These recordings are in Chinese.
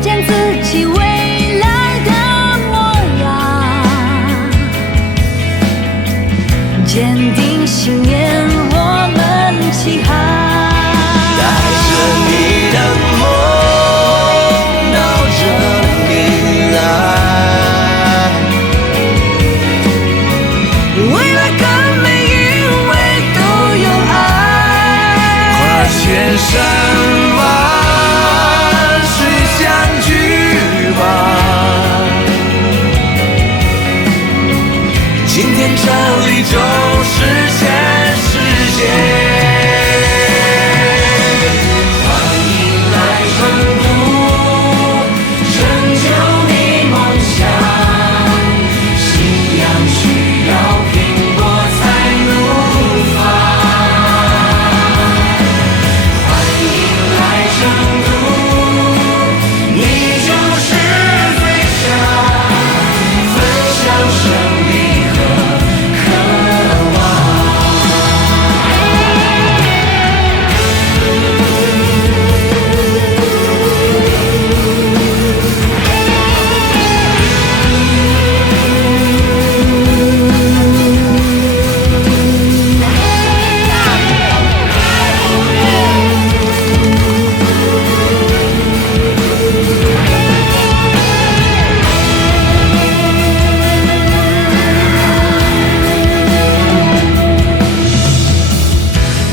见自己未来的模样，坚定信念，我们起航。带着你的梦到这里来，未来更美，因为都有爱。跨千山万水相聚吧，今天这里就是全世界。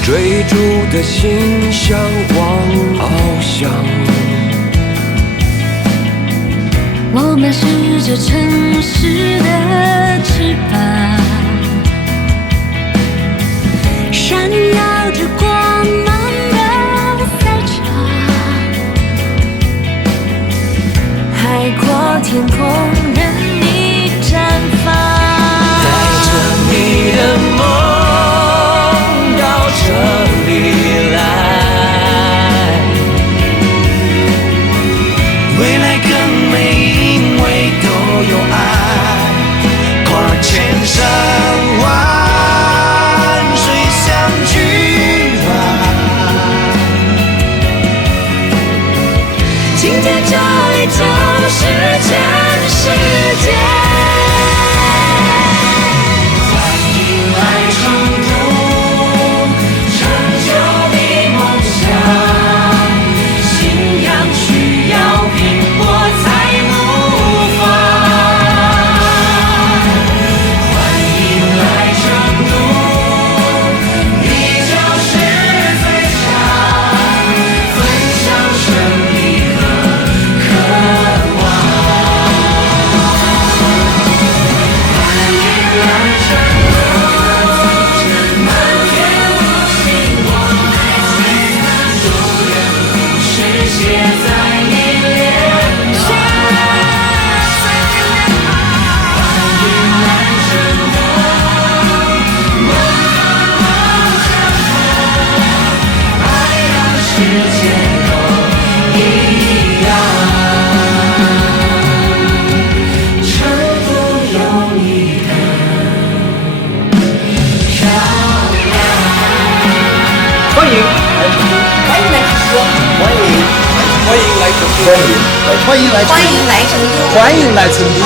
追逐的心向往翱翔，我们是这城市的翅膀，闪耀着光芒的赛场，海阔天空任你绽放。带着你的梦这里来，未来更美，因为都有爱。跨千山万水相聚吧，今天这里就是全世界。欢迎来成都，欢迎来成都，欢迎来成都，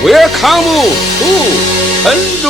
Welcome to 成都。